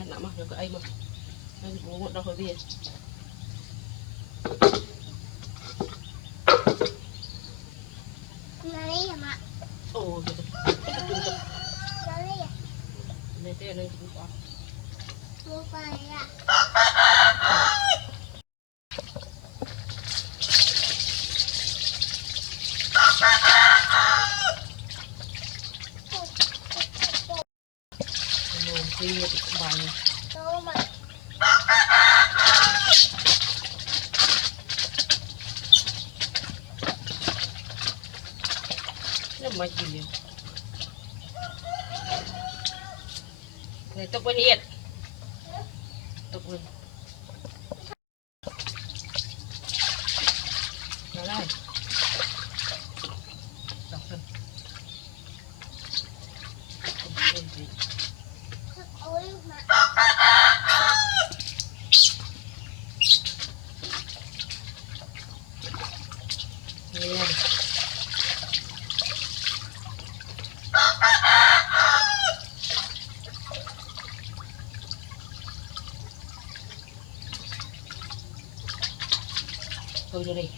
cái nặng mà cái ấy mà nên bố một đâu hơi bia ồ này thế này cũng có kia bằng nó mà gì liền người tục bên hiện tục bên đó đây đọc thân rồi đi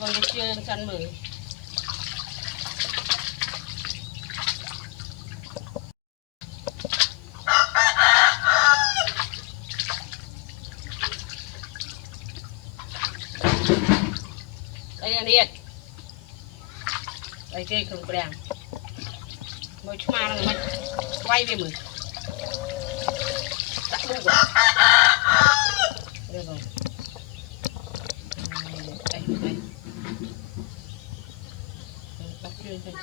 rồi chưa săn mười đây là điện đây cái không đèn mới mà là mình quay về mình đặt luôn rồi đây rồi đây bắt chưa đây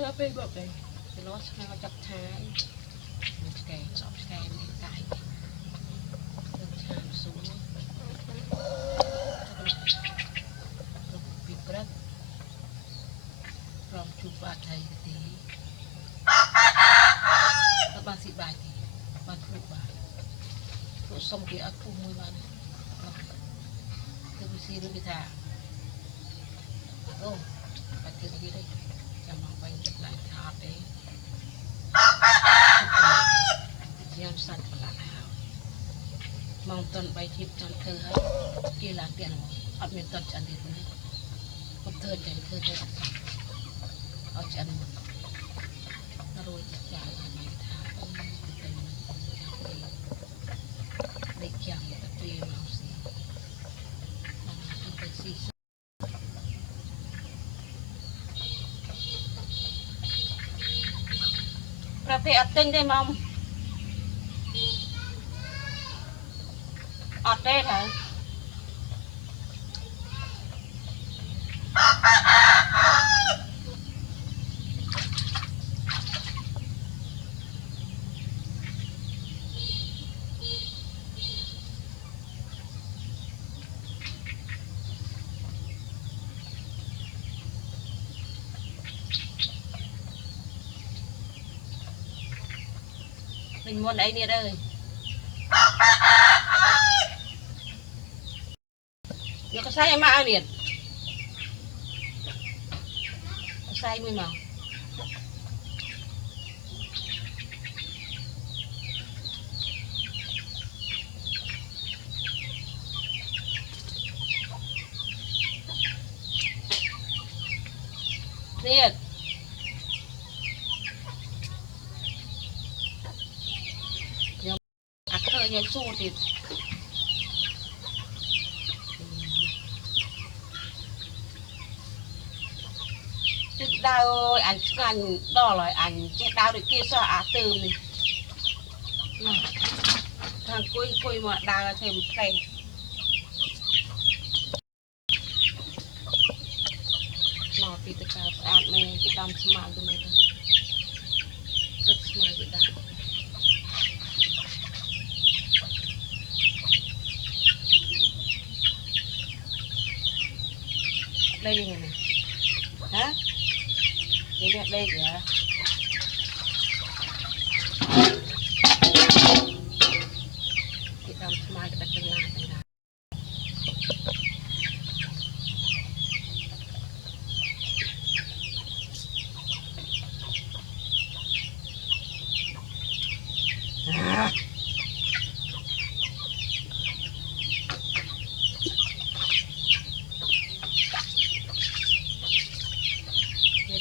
nó bên bọc đây thì nó sẽ chặt thái mình kẻ sọp kẻ mình cài mình chạm xuống bị bớt rồi chụp bát thầy tí các bạn xịt bài thì bạn phụ bài phụ xong cái áp phụ môi bạn tôi xí được cái thả ô bạn cứ đi đây bay lại thả đấy giam sát lại mong tuần bay chip trong thơ hết kia là tiền ở miền tây chân đi thôi không thơ chân thơ thế ở chân nó rồi trả lại này thả ông tình để chẳng một cái tùy màu xì không phải xì cà phê ở tinh đây mong ở đây hả mình muốn đấy nè ơi giờ có sai em ăn liền có sai mới màu liền nhà su thì đau ơi anh ngăn đo lại anh chết đau được kia sao à từ mình thằng cuối mà đau thêm cây nó thì tất cả ăn mày cái đam smart của mình rất smart cái đam đây như này hả đây kìa cái đam smart cái tengah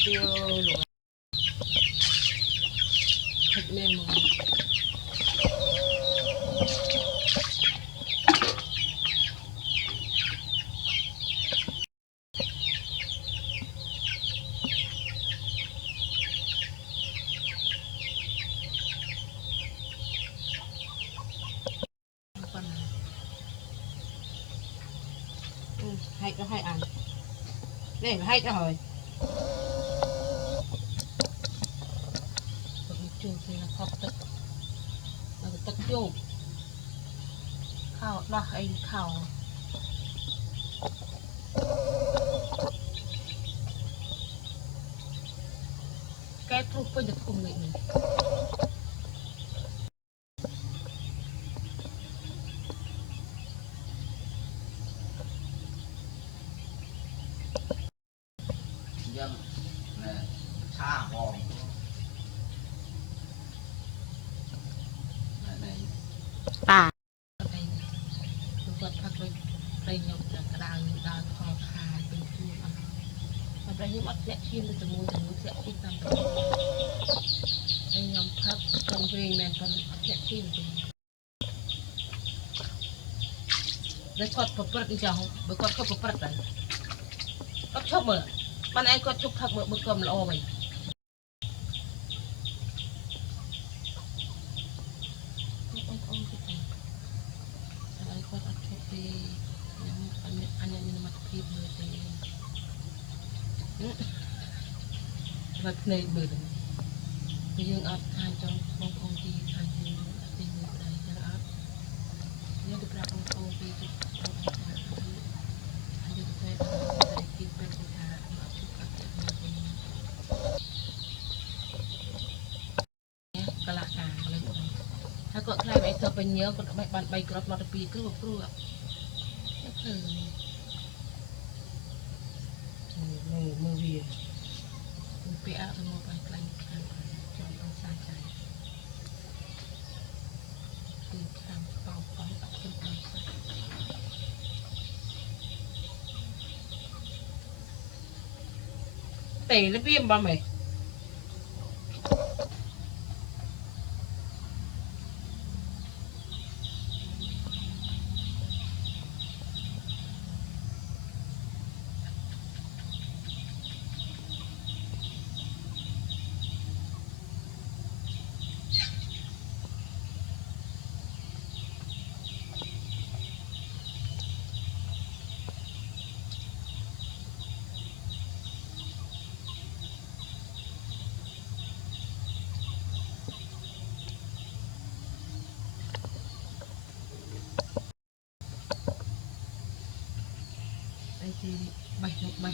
tiêu lụa thịt mềm mỏng hay có hay ăn đây hay cho rồi chu thì là khóc tức là tức chu khao đo anh khao cái thuốc với được cùng mình dân nè xa hòn này à đây vật thật đây nhộng là cái đào kho khai bên kia mà đây những mắt dẹt chim từ môi dẹt chim tầm đây nhộng thật trong viên men phần dẹt chim đây quạt bật bật đi chào bật quạt có bật bật đấy có chốc mở ban anh có chúc thật mở bật cầm là ô mày vật này bự bây giờ ấp thay trong phong phong thì thay thì tiền người này cho ấp nhớ được ra phong phong thì được phong phong thay được thay thay kịp về của ta mà chụp các cái nhé cái lạ cả lênถ้าก็ใครไปเธอไปเยอะก็ไปบันไปกรอบมาตปีก็รู้รู้อ่ะก็คือมือเวียมือเปียมือไปไกลกันจนต้องสายใจคือทำเป่าไปเอาขึ้นไปเตะแล้วเบี้ยมบ้าไหมthì bảy một bảy